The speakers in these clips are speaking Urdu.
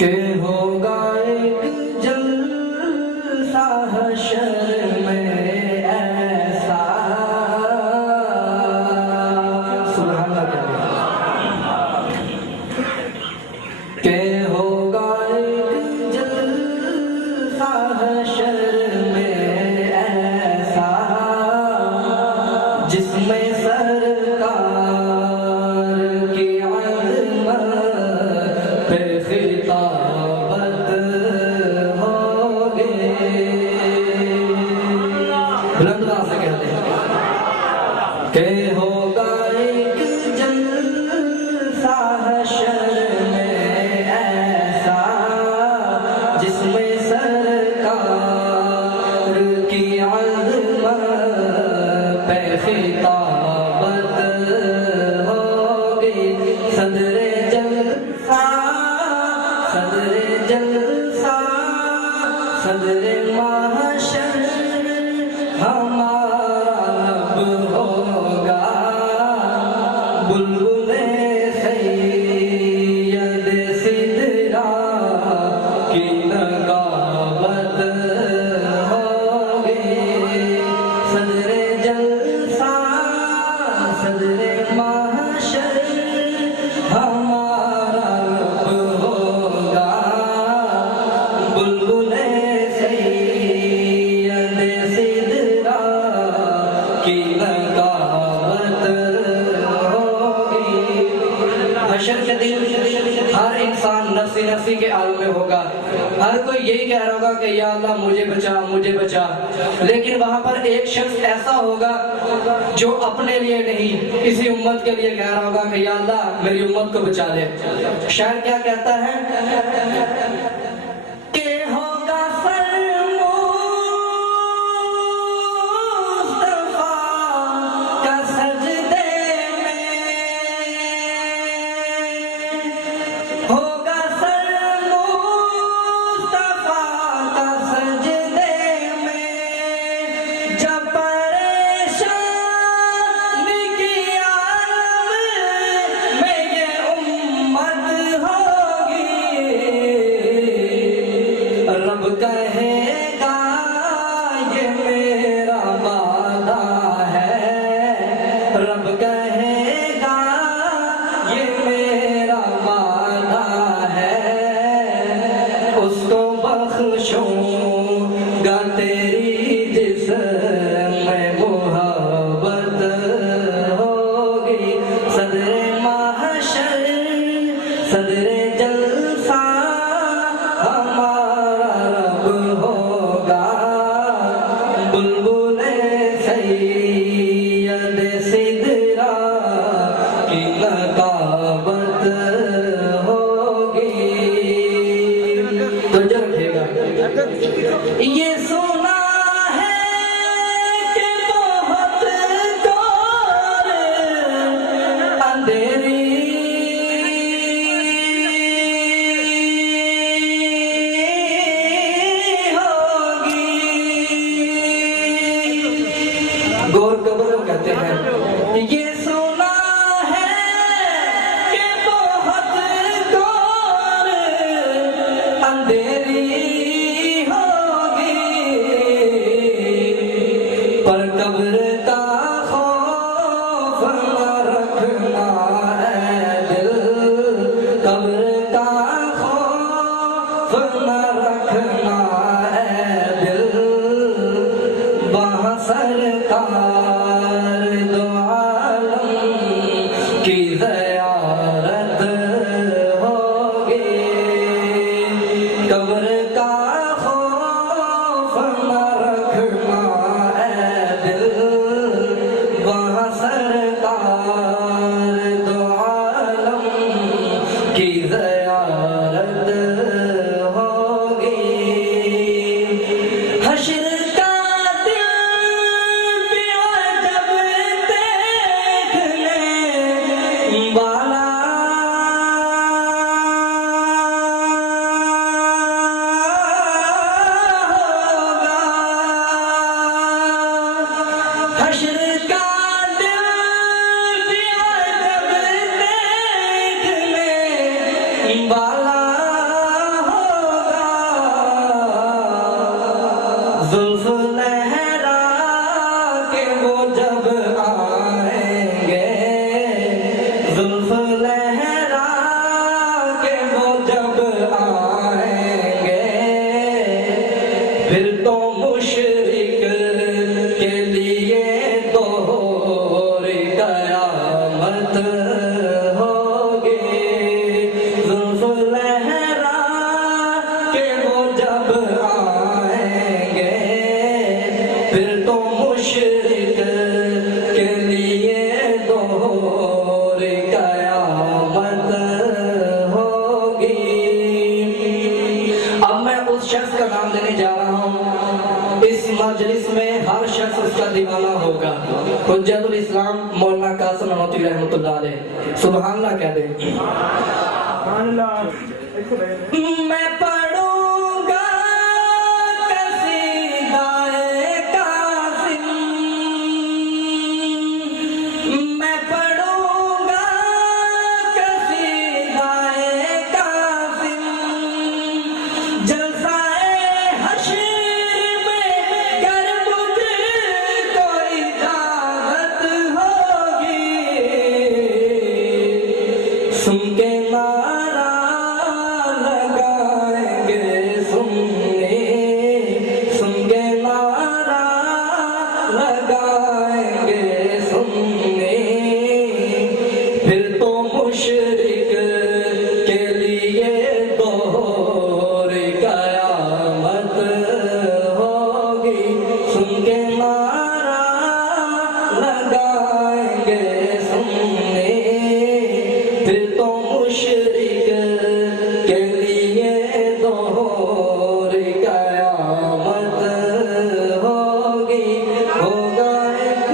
کہ ہوگا ایک جلسہ حشر میں ایسا، سبحان اللہ، کہ ہوگا ایک جلسہ حشر میں ایسا جس میں کہ ہوگا ایک جلسہ حشر میں ایسا جس میں سرکار کی عظمت پہ خطابت ہوگی۔ صدر جلسہ، صدر جلسہ، صدر محشر ہمارا رب ہوگا، بلبل سید سدرا کی نگاوت ہوگی۔ صدر جلسہ، صدر محشر ہمارا رب ہوگا، بلبل سید سدرا کی نگاوت ہوگی۔ حشر کے دن ہر انسان نفسی نفسی کے عالم میں ہوگا، ہر کوئی یہی کہہ رہا ہوگا کہ یا اللہ مجھے بچا، مجھے بچا، لیکن وہاں پر ایک شخص ایسا ہوگا جو اپنے لیے نہیں کسی امت کے لیے کہہ رہا ہوگا کہ یا اللہ میری امت کو بچا لے۔ شاعر کیا کہتا ہے کہ ہوگا سر مصطفیٰ کا سجدے میں، ہوگا سر مصطفیٰ کا سجدے میں، جب پریشانی کی عالم میں یہ امت ہوگی، رب کہے گا یہ میرا وعدہ ہے، رب کہے گا یہ میرا وعدہ ہے، اس کو بخشوں گا تیری جس میں محبت ہوگی۔ صدر محشر، صدر جلسہ ہمارا رب ہوگا، بلبل سید سدرا کی نگاوت ہوگی۔ تو جو رکھے گا یہ سنا ہے کہ بہت دور اندھیری ہوگی، گور قبر کو کہتے ہیں۔ یہ سنا ہے کہ بہت دور اندھیری ہوگی، پر قبر کا خوف نہ رکھنا اے دل، قبر کا خوف نہ رکھنا اے دل، وہاں سرکار دو عالم کی زیارت ہوگی، قبر کا خوف نہ رکھنا اے دل، وہاں سرکار دو عالم کی زیارت ہوگی۔ حشر کا دن بھی عجب دیکھنے والا زلف لہرا کے وہ جب آئیں گے، زلف لہرا کے وہ جب آئیں گے، پھر تو مشرک کے لیے دوہر قیامت ہوگی۔ زلف لہرا کے وہ جب آئیں گے، پھر تو مشرک کے لیے دوہر قیامت ہوگی۔ اب میں اس شخص کا نام لینے جا رہا ہوں، اس مجلس میں ہر شخص اس کا دیوانہ ہوگا۔ حجت الاسلام مولانا قاسم نانوتوی رحمۃ اللہ علیہ، سبحان اللہ کہہ دیں۔ میں پڑھوں گا قصیدۂ قاسم، میں پڑھوں گا قصیدۂ قاسم، جلسہ حشر میں گر مجھ کو اجازت ہوگی، سن کے نعرہ لگائیں گے، سن کے نعرہ لگائیں گے، پھر تو مشرک کے لیے دوہر قیامت ہوگی، سن کے نعرہ لگائیں گے، پھر تو مشرک کے لیے دوہر قیامت ہوگی۔ ہوگا ایک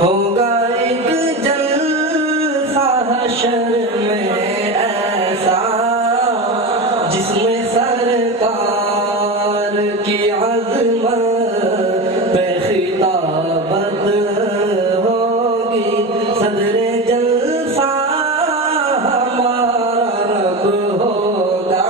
ہوگا ایک جلسہ حشر میں ایسا، جس میں سرکار کی عظمت پہ خطابت ہوگی، صدر جلسہ ہمارا رب ہوگا،